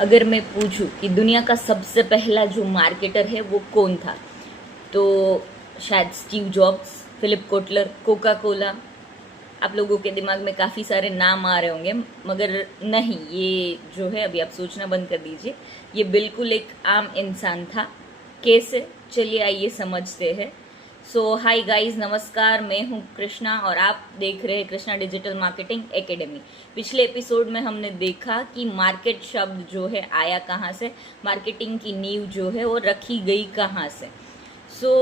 अगर मैं पूछूं कि दुनिया का सबसे पहला जो मार्केटर है वो कौन था, तो शायद Steve Jobs, Philip Kotler, Coca Cola. आप लोगों के दिमाग में काफ़ी सारे नाम आ रहे होंगे, मगर नहीं, ये जो है अभी आप सोचना बंद कर दीजिए। ये बिल्कुल एक आम इंसान था। कैसे? चलिए आइए समझते हैं। सो हाय गाइस, नमस्कार। मैं हूं कृष्णा और आप देख रहे हैं कृष्णा डिजिटल मार्केटिंग एकेडमी। पिछले एपिसोड में हमने देखा कि मार्केट शब्द जो है आया कहाँ से, मार्केटिंग की नींव जो है वो रखी गई कहाँ से। सो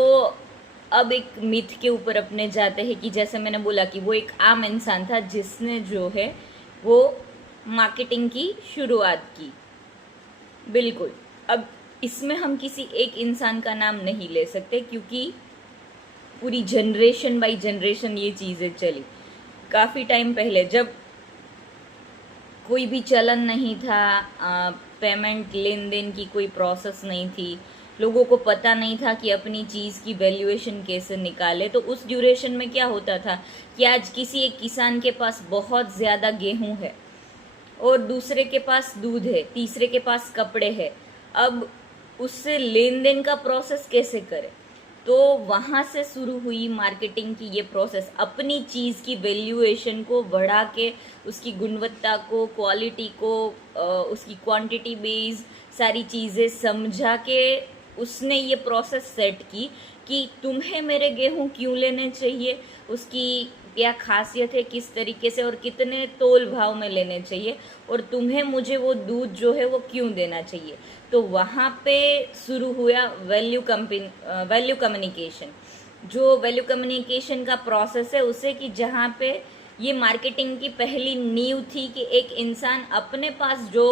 अब एक मिथ के ऊपर अपने जाते हैं कि जैसे मैंने बोला कि वो एक आम इंसान था जिसने जो है वो मार्केटिंग की शुरुआत की। बिल्कुल। अब इसमें हम किसी एक इंसान का नाम नहीं ले सकते क्योंकि पूरी जनरेशन बाई जनरेशन ये चीज़ें चली। काफ़ी टाइम पहले जब कोई भी चलन नहीं था, पेमेंट लेन देन की कोई प्रोसेस नहीं थी, लोगों को पता नहीं था कि अपनी चीज़ की वैल्यूएशन कैसे निकाले, तो उस ड्यूरेशन में क्या होता था कि आज किसी एक किसान के पास बहुत ज़्यादा गेहूं है और दूसरे के पास दूध है, तीसरे के पास कपड़े है। अब उससे लेन देन का प्रोसेस कैसे करें? तो वहाँ से शुरू हुई मार्केटिंग की ये प्रोसेस, अपनी चीज़ की वैल्यूएशन को बढ़ा के उसकी गुणवत्ता को, क्वालिटी को, उसकी क्वांटिटी बेस सारी चीज़ें समझा के उसने ये प्रोसेस सेट की कि तुम्हें मेरे गेहूं क्यों लेने चाहिए, उसकी क्या खासियत है, किस तरीके से और कितने तोल भाव में लेने चाहिए, और तुम्हें मुझे वो दूध जो है वो क्यों देना चाहिए। तो वहाँ पे शुरू हुआ वैल्यू कम्युनिकेशन। जो वैल्यू कम्युनिकेशन का प्रोसेस है उसे कि जहाँ पे ये मार्केटिंग की पहली नींव थी कि एक इंसान अपने पास जो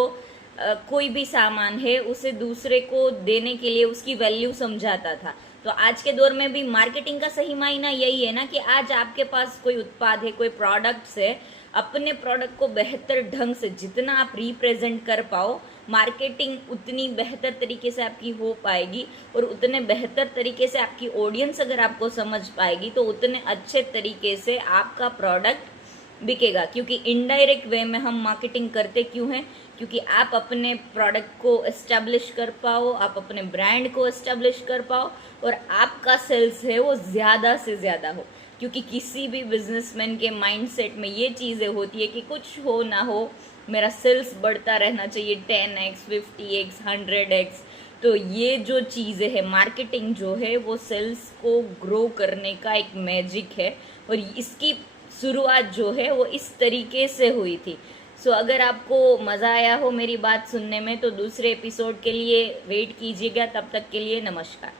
कोई भी सामान है उसे दूसरे को देने के लिए उसकी वैल्यू समझाता था। तो आज के दौर में भी मार्केटिंग का सही मायना यही है ना कि आज आपके पास कोई उत्पाद है, कोई प्रोडक्ट्स है, अपने प्रोडक्ट को बेहतर ढंग से जितना आप रिप्रेजेंट कर पाओ, मार्केटिंग उतनी बेहतर तरीके से आपकी हो पाएगी और उतने बेहतर तरीके से आपकी ऑडियंस अगर आपको समझ पाएगी तो उतने अच्छे तरीके से आपका प्रोडक्ट बिकेगा। क्योंकि इनडायरेक्ट वे में हम मार्केटिंग करते क्यों हैं? क्योंकि आप अपने प्रोडक्ट को एस्टेब्लिश कर पाओ, आप अपने ब्रांड को एस्टेब्लिश कर पाओ और आपका सेल्स है वो ज़्यादा से ज़्यादा हो। क्योंकि किसी भी बिजनेसमैन के माइंडसेट में ये चीज़ें होती है कि कुछ हो ना हो, मेरा सेल्स बढ़ता रहना चाहिए, 10x, 50x, 100x। तो ये जो चीज़ें है, मार्केटिंग जो है वो सेल्स को ग्रो करने का एक मैजिक है और इसकी शुरुआत जो है वो इस तरीके से हुई थी। सो अगर आपको मज़ा आया हो मेरी बात सुनने में तो दूसरे एपिसोड के लिए वेट कीजिएगा। तब तक के लिए नमस्कार।